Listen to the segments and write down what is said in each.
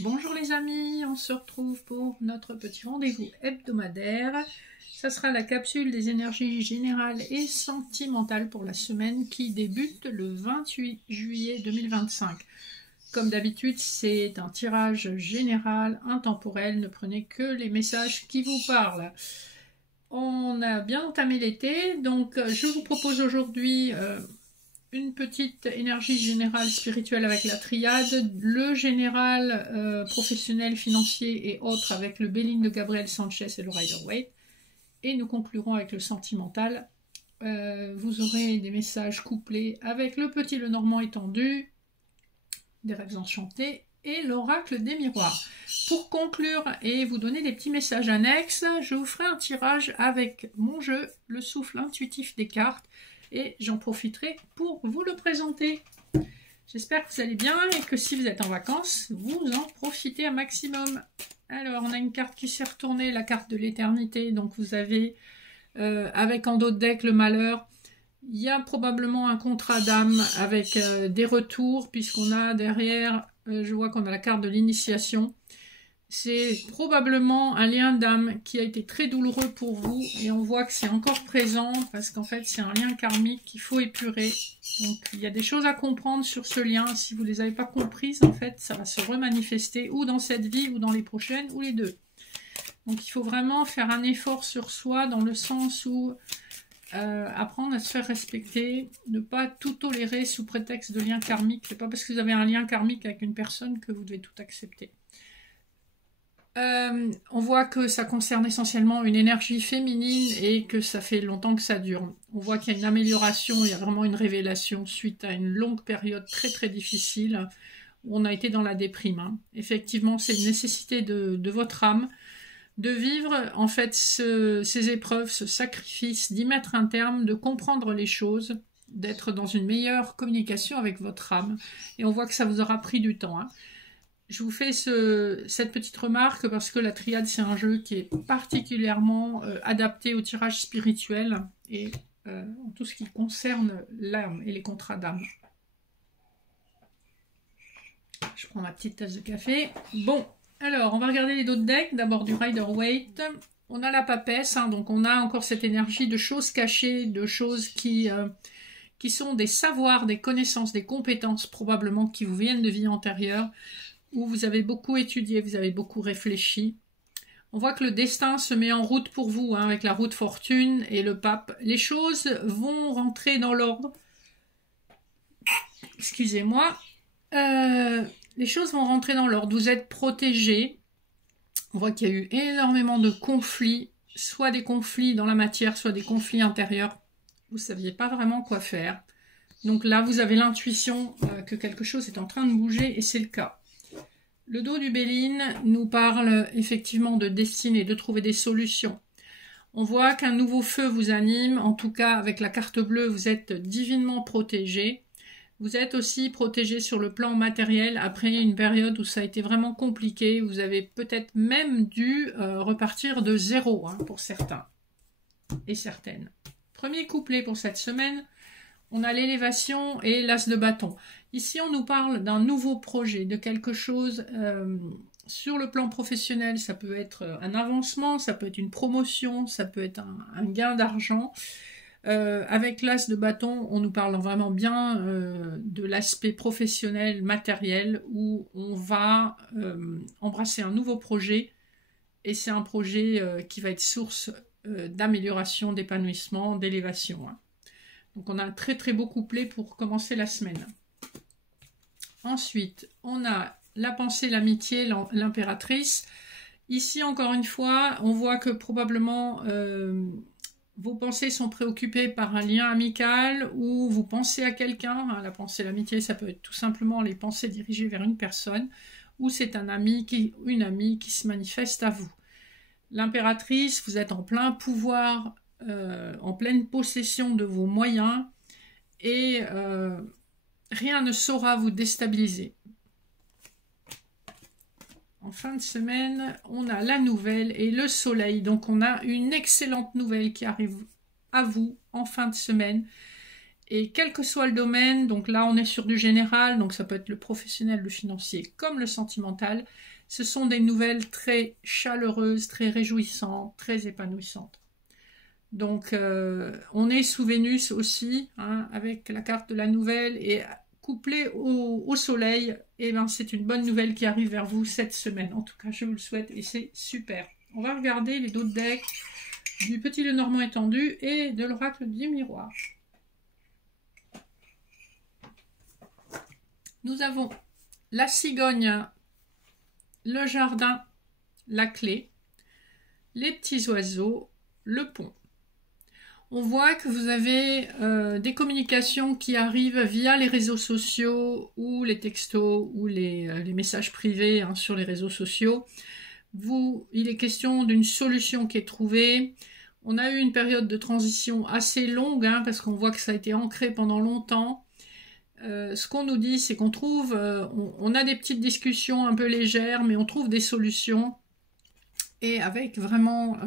Bonjour les amis, on se retrouve pour notre petit rendez-vous hebdomadaire. Ça sera la capsule des énergies générales et sentimentales pour la semaine qui débute le 28 juillet 2025. Comme d'habitude, c'est un tirage général, intemporel, ne prenez que les messages qui vous parlent. On a bien entamé l'été, donc je vous propose aujourd'hui une petite énergie générale spirituelle avec la triade, le général professionnel, financier et autres avec le Béline de Gabriel Sanchez et le Rider-Waite. Et nous conclurons avec le sentimental. Vous aurez des messages couplés avec le petit Lenormand étendu, des rêves enchantés et l'oracle des miroirs. Pour conclure et vous donner des petits messages annexes, je vous ferai un tirage avec mon jeu, le souffle intuitif des cartes, et j'en profiterai pour vous le présenter. J'espère que vous allez bien et que si vous êtes en vacances, vous en profitez un maximum. Alors, on a une carte qui s'est retournée, la carte de l'éternité. Donc, vous avez, avec en dos de deck, le malheur. Il y a probablement un contrat d'âme avec des retours, puisqu'on a derrière, je vois qu'on a la carte de l'initiation. C'est probablement un lien d'âme qui a été très douloureux pour vous et on voit que c'est encore présent parce qu'en fait c'est un lien karmique qu'il faut épurer. Donc il y a des choses à comprendre sur ce lien. Si vous ne les avez pas comprises, en fait ça va se remanifester ou dans cette vie ou dans les prochaines ou les deux. Donc il faut vraiment faire un effort sur soi dans le sens où apprendre à se faire respecter, ne pas tout tolérer sous prétexte de lien karmique. C'est pas parce que vous avez un lien karmique avec une personne que vous devez tout accepter. On voit que ça concerne essentiellement une énergie féminine et que ça fait longtemps que ça dure. On voit qu'il y a une amélioration, il y a vraiment une révélation suite à une longue période très très difficile où on a été dans la déprime. Hein. Effectivement, c'est une nécessité de votre âme de vivre en fait ces épreuves, ce sacrifice, d'y mettre un terme, de comprendre les choses, d'être dans une meilleure communication avec votre âme. Et on voit que ça vous aura pris du temps. Hein. Je vous fais cette petite remarque parce que la triade, c'est un jeu qui est particulièrement adapté au tirage spirituel et en tout ce qui concerne l'âme et les contrats d'âme. Je prends ma petite tasse de café. Bon, alors, on va regarder les dos de deck. D'abord du Rider-Waite. On a la papesse, hein, donc on a encore cette énergie de choses cachées, de choses qui sont des savoirs, des connaissances, des compétences probablement qui vous viennent de vie antérieure, où vous avez beaucoup étudié, vous avez beaucoup réfléchi. On voit que le destin se met en route pour vous, hein, avec la roue de fortune et le pape. Les choses vont rentrer dans l'ordre. Excusez-moi. Les choses vont rentrer dans l'ordre. Vous êtes protégés. On voit qu'il y a eu énormément de conflits, soit des conflits dans la matière, soit des conflits intérieurs. Vous ne saviez pas vraiment quoi faire. Donc là, vous avez l'intuition que quelque chose est en train de bouger et c'est le cas. Le dos du Béline nous parle effectivement de destinée, de trouver des solutions. On voit qu'un nouveau feu vous anime. En tout cas, avec la carte bleue, vous êtes divinement protégé. Vous êtes aussi protégé sur le plan matériel après une période où ça a été vraiment compliqué. Vous avez peut-être même dû repartir de zéro, hein, pour certains et certaines. Premier couplet pour cette semaine, on a l'élévation et l'as de bâton. Ici, on nous parle d'un nouveau projet, de quelque chose sur le plan professionnel. Ça peut être un avancement, ça peut être une promotion, ça peut être un gain d'argent. Avec l'as de bâton, on nous parle vraiment bien de l'aspect professionnel, matériel, où on va embrasser un nouveau projet, et c'est un projet qui va être source d'amélioration, d'épanouissement, d'élévation. Hein. Donc on a un très très beau couplet pour commencer la semaine. Ensuite, on a la pensée, l'amitié, l'impératrice. Ici, encore une fois, on voit que probablement vos pensées sont préoccupées par un lien amical ou vous pensez à quelqu'un. La pensée, l'amitié, ça peut être tout simplement les pensées dirigées vers une personne ou c'est un ami, une amie qui se manifeste à vous. L'impératrice, vous êtes en plein pouvoir, en pleine possession de vos moyens et rien ne saura vous déstabiliser. En fin de semaine, on a la nouvelle et le soleil. Donc, on a une excellente nouvelle qui arrive à vous en fin de semaine. Et quel que soit le domaine, donc là on est sur du général, donc ça peut être le professionnel, le financier, comme le sentimental, ce sont des nouvelles très chaleureuses, très réjouissantes, très épanouissantes. Donc on est sous Vénus aussi, hein, avec la carte de la nouvelle, et couplé au soleil, et ben c'est une bonne nouvelle qui arrive vers vous cette semaine. En tout cas, je vous le souhaite et c'est super. On va regarder les d'autres decks du Petit Lenormand étendu et de l'Oracle du Miroir. Nous avons la cigogne, le jardin, la clé, les petits oiseaux, le pont. On voit que vous avez des communications qui arrivent via les réseaux sociaux ou les textos ou les messages privés, hein, sur les réseaux sociaux. Il est question d'une solution qui est trouvée. On a eu une période de transition assez longue, hein, parce qu'on voit que ça a été ancré pendant longtemps. Ce qu'on nous dit, c'est qu'on trouve, on a des petites discussions un peu légères, mais on trouve des solutions. Et avec vraiment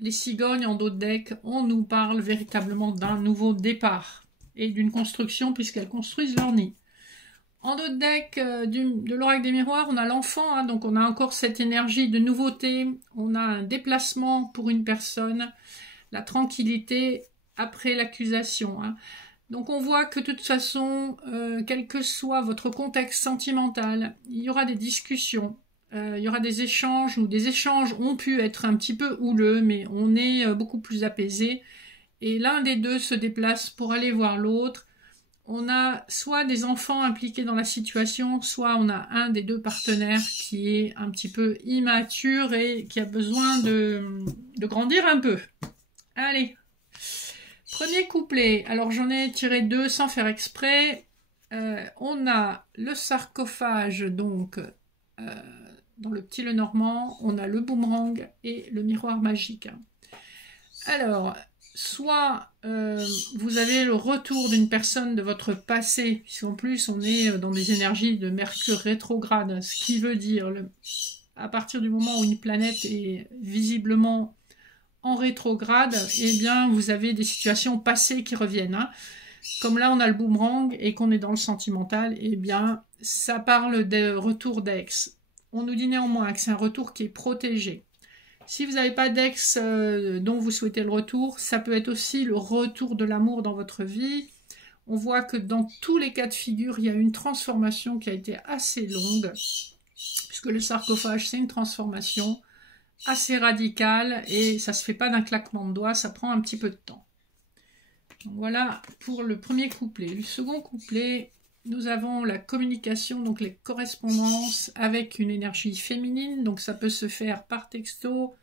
les cigognes en dos de deck, on nous parle véritablement d'un nouveau départ et d'une construction, puisqu'elles construisent leur nid. En dos de deck de l'Oracle des Miroirs, on a l'enfant, hein, donc on a encore cette énergie de nouveauté, on a un déplacement pour une personne, la tranquillité après l'accusation, hein. Donc on voit que de toute façon, quel que soit votre contexte sentimental, il y aura des discussions, il y aura des échanges, ou des échanges ont pu être un petit peu houleux, mais on est beaucoup plus apaisé, et l'un des deux se déplace pour aller voir l'autre. On a soit des enfants impliqués dans la situation, soit on a un des deux partenaires qui est un petit peu immature et qui a besoin de grandir un peu. Allez, premier couplet. Alors j'en ai tiré deux sans faire exprès. On a le sarcophage, donc dans le Petit Lenormand, on a le boomerang et le miroir magique. Alors, soit vous avez le retour d'une personne de votre passé, puisqu'en plus on est dans des énergies de Mercure rétrograde, ce qui veut dire à partir du moment où une planète est visiblement en rétrograde, eh bien vous avez des situations passées qui reviennent, hein. Comme là on a le boomerang et qu'on est dans le sentimental, eh bien ça parle de retour d'ex. On nous dit néanmoins que c'est un retour qui est protégé. Si vous n'avez pas d'ex dont vous souhaitez le retour, ça peut être aussi le retour de l'amour dans votre vie. On voit que dans tous les cas de figure, il y a une transformation qui a été assez longue, puisque le sarcophage, c'est une transformation assez radicale, et ça ne se fait pas d'un claquement de doigts, ça prend un petit peu de temps. Donc voilà pour le premier couplet. Le second couplet, nous avons la communication, donc les correspondances avec une énergie féminine. Donc ça peut se faire par texto,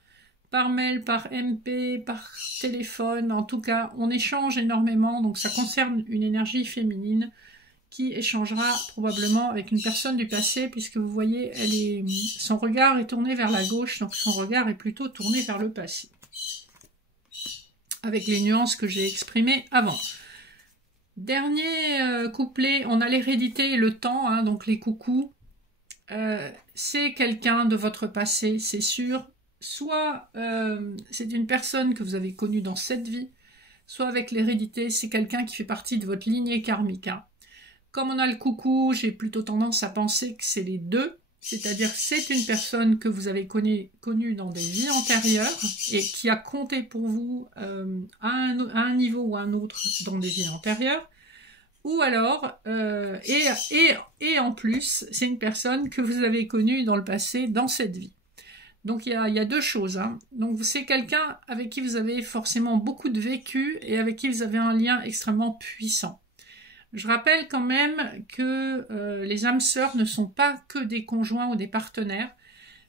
par mail, par MP, par téléphone. En tout cas, on échange énormément. Donc ça concerne une énergie féminine qui échangera probablement avec une personne du passé, puisque vous voyez, son regard est tourné vers la gauche, donc son regard est plutôt tourné vers le passé, avec les nuances que j'ai exprimées avant. Dernier couplet, on a l'hérédité et le temps, hein, donc les coucous. C'est quelqu'un de votre passé, c'est sûr. Soit c'est une personne que vous avez connue dans cette vie, soit avec l'hérédité, c'est quelqu'un qui fait partie de votre lignée karmique, hein. Comme on a le coucou, j'ai plutôt tendance à penser que c'est les deux, c'est-à-dire c'est une personne que vous avez connue dans des vies antérieures et qui a compté pour vous à un niveau ou à un autre dans des vies antérieures, ou alors, et en plus, c'est une personne que vous avez connue dans le passé, dans cette vie. Donc il y a deux choses, hein. Donc c'est quelqu'un avec qui vous avez forcément beaucoup de vécu et avec qui vous avez un lien extrêmement puissant. Je rappelle quand même que les âmes sœurs ne sont pas que des conjoints ou des partenaires.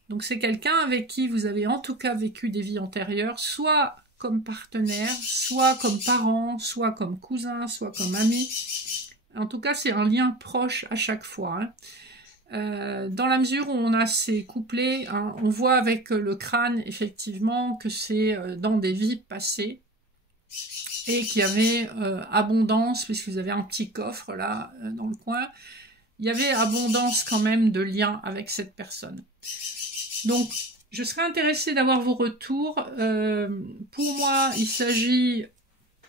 Donc c'est quelqu'un avec qui vous avez en tout cas vécu des vies antérieures, soit comme partenaire, soit comme parent, soit comme cousin, soit comme ami. En tout cas, c'est un lien proche à chaque fois, hein. Dans la mesure où on a ces couplets, hein, on voit avec le crâne effectivement que c'est dans des vies passées, et qu'il y avait abondance, puisque vous avez un petit coffre là dans le coin, il y avait abondance quand même de liens avec cette personne. Donc je serais intéressée d'avoir vos retours. Pour moi, il s'agit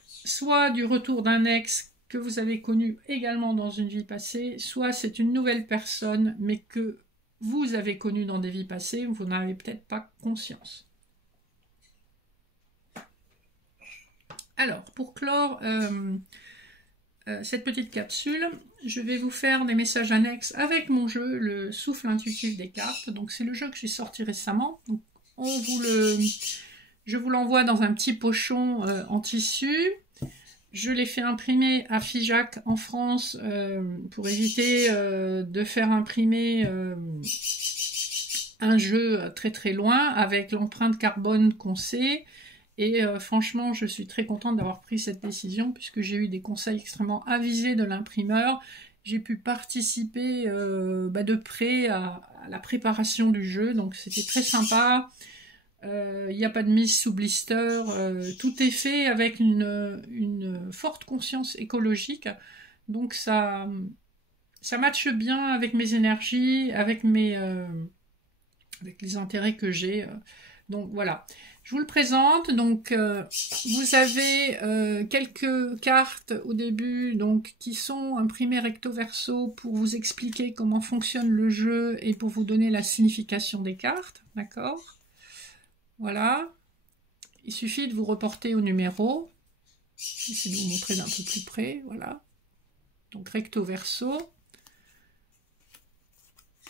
soit du retour d'un ex que vous avez connu également dans une vie passée, soit c'est une nouvelle personne, mais que vous avez connu dans des vies passées, vous n'en avez peut-être pas conscience. Alors, pour clore cette petite capsule, je vais vous faire des messages annexes avec mon jeu, le souffle intuitif des cartes. Donc c'est le jeu que j'ai sorti récemment. Donc, je vous l'envoie dans un petit pochon en tissu. Je l'ai fait imprimer à Figeac en France pour éviter de faire imprimer un jeu très très loin avec l'empreinte carbone qu'on sait. Et franchement, je suis très contente d'avoir pris cette décision puisque j'ai eu des conseils extrêmement avisés de l'imprimeur. J'ai pu participer de près à la préparation du jeu, donc c'était très sympa. Il n'y a pas de mise sous blister, tout est fait avec une forte conscience écologique, donc ça matche bien avec mes énergies, avec les intérêts que j'ai. Donc voilà, je vous le présente. Donc vous avez quelques cartes au début donc qui sont imprimées recto verso pour vous expliquer comment fonctionne le jeu et pour vous donner la signification des cartes, d'accord? Voilà, il suffit de vous reporter au numéro. J'essaie de vous montrer d'un peu plus près, voilà. Donc recto verso.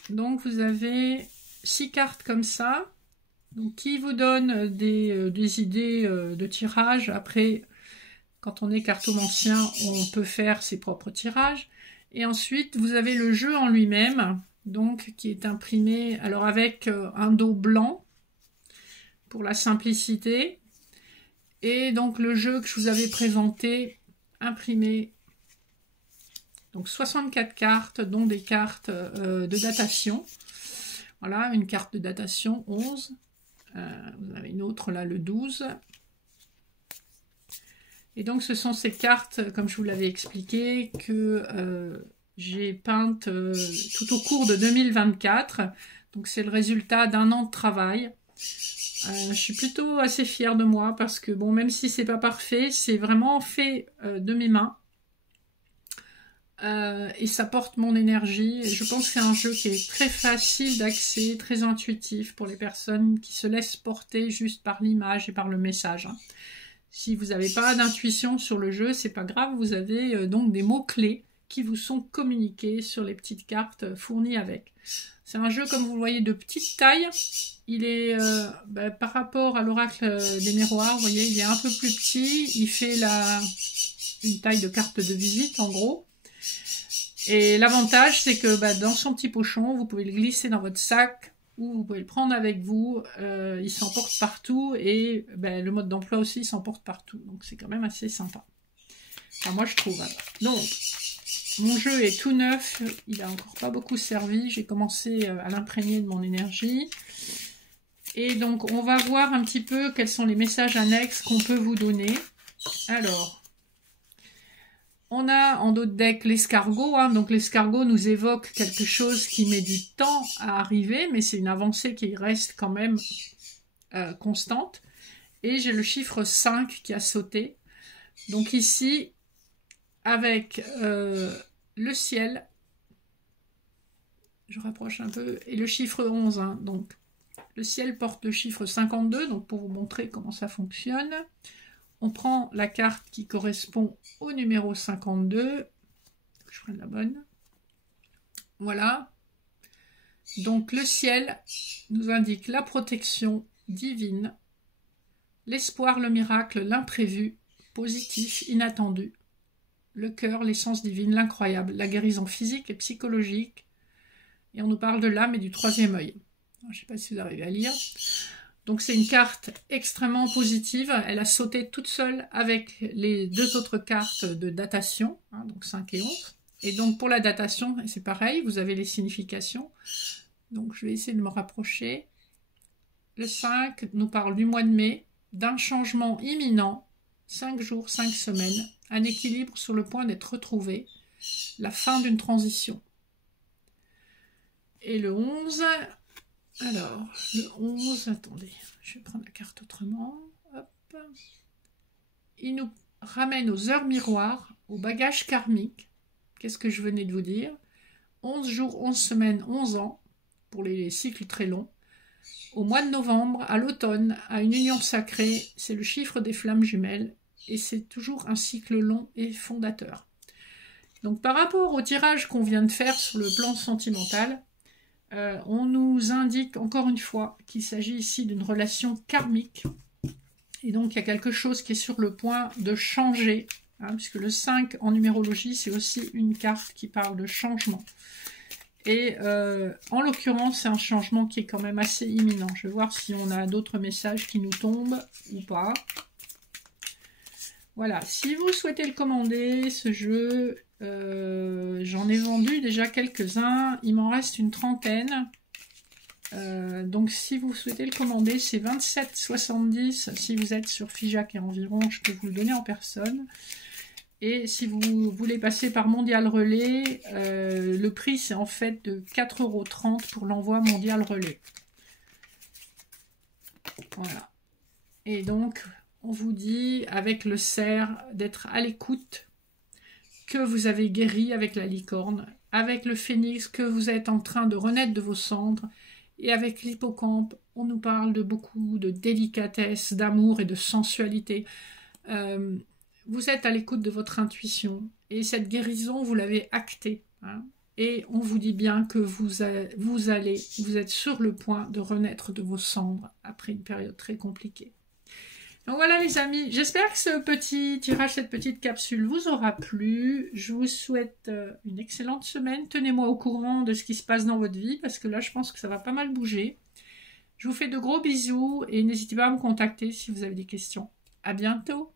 Donc vous avez 6 cartes comme ça, donc, qui vous donnent des idées de tirage. Après, quand on est cartomancien, on peut faire ses propres tirages. Et ensuite, vous avez le jeu en lui-même, donc qui est imprimé, alors avec un dos blanc, pour la simplicité. Et donc le jeu que je vous avais présenté, imprimé, donc 64 cartes, dont des cartes de datation. Voilà, une carte de datation 11. Vous avez une autre là, le 12. Et donc ce sont ces cartes, comme je vous l'avais expliqué, que j'ai peintes tout au cours de 2024. Donc c'est le résultat d'un an de travail. Je suis plutôt assez fière de moi parce que, bon, même si c'est pas parfait, c'est vraiment fait de mes mains. Et ça porte mon énergie. Et je pense que c'est un jeu qui est très facile d'accès, très intuitif pour les personnes qui se laissent porter juste par l'image et par le message. Si vous n'avez pas d'intuition sur le jeu, c'est pas grave, vous avez donc des mots-clés qui vous sont communiqués sur les petites cartes fournies avec. C'est un jeu, comme vous le voyez, de petite taille. Il est, par rapport à l'oracle des miroirs, vous voyez, il est un peu plus petit. Il fait une taille de carte de visite, en gros. Et l'avantage, c'est que dans son petit pochon, vous pouvez le glisser dans votre sac ou vous pouvez le prendre avec vous. Il s'emporte partout et le mode d'emploi aussi s'emporte partout. Donc c'est quand même assez sympa. Enfin, moi, je trouve. Alors. Donc, mon jeu est tout neuf. Il n'a encore pas beaucoup servi. J'ai commencé à l'imprégner de mon énergie. Et donc, on va voir un petit peu quels sont les messages annexes qu'on peut vous donner. Alors, on a en dos de deck l'escargot. Donc, l'escargot nous évoque quelque chose qui met du temps à arriver, mais c'est une avancée qui reste quand même constante. Et j'ai le chiffre 5 qui a sauté. Donc ici, avec le ciel, je rapproche un peu, et le chiffre 11. Donc, le ciel porte le chiffre 52, donc pour vous montrer comment ça fonctionne. On prend la carte qui correspond au numéro 52. Je prends la bonne. Voilà. Donc le ciel nous indique la protection divine, l'espoir, le miracle, l'imprévu, positif, inattendu, le cœur, l'essence divine, l'incroyable, la guérison physique et psychologique. Et on nous parle de l'âme et du troisième œil. Je ne sais pas si vous arrivez à lire. Donc c'est une carte extrêmement positive. Elle a sauté toute seule avec les deux autres cartes de datation, donc 5 et 11. Et donc pour la datation, c'est pareil, vous avez les significations. Donc je vais essayer de me rapprocher. Le 5 nous parle du mois de mai, d'un changement imminent, 5 jours, 5 semaines, un équilibre sur le point d'être retrouvé, la fin d'une transition. Et le 11... Alors, le 11, attendez, je vais prendre la carte autrement. Hop. Il nous ramène aux heures miroirs, au bagage karmique. Qu'est-ce que je venais de vous dire? 11 jours, 11 semaines, 11 ans, pour les cycles très longs. Au mois de novembre, à l'automne, à une union sacrée, c'est le chiffre des flammes jumelles, et c'est toujours un cycle long et fondateur. Donc par rapport au tirage qu'on vient de faire sur le plan sentimental, on nous indique encore une fois qu'il s'agit ici d'une relation karmique. Et donc il y a quelque chose qui est sur le point de changer, hein, puisque le 5 en numérologie, c'est aussi une carte qui parle de changement. Et en l'occurrence, c'est un changement qui est quand même assez imminent. Je vais voir si on a d'autres messages qui nous tombent ou pas. Voilà, si vous souhaitez le commander, ce jeu, j'en ai vendu déjà quelques-uns. Il m'en reste une trentaine. Donc si vous souhaitez le commander, c'est 27,70. Si vous êtes sur Figeac et environ, je peux vous le donner en personne. Et si vous voulez passer par Mondial Relais, le prix c'est en fait de 4,30 € pour l'envoi Mondial Relais. Voilà. Et donc, on vous dit avec le cerf d'être à l'écoute, que vous avez guéri avec la licorne, avec le phénix, que vous êtes en train de renaître de vos cendres, et avec l'hippocampe, on nous parle de beaucoup de délicatesse, d'amour et de sensualité. Vous êtes à l'écoute de votre intuition et cette guérison, vous l'avez actée. Hein, et on vous dit bien que vous êtes sur le point de renaître de vos cendres après une période très compliquée. Donc voilà les amis, j'espère que ce petit tirage, cette petite capsule vous aura plu. Je vous souhaite une excellente semaine. Tenez-moi au courant de ce qui se passe dans votre vie parce que là je pense que ça va pas mal bouger. Je vous fais de gros bisous et n'hésitez pas à me contacter si vous avez des questions. À bientôt.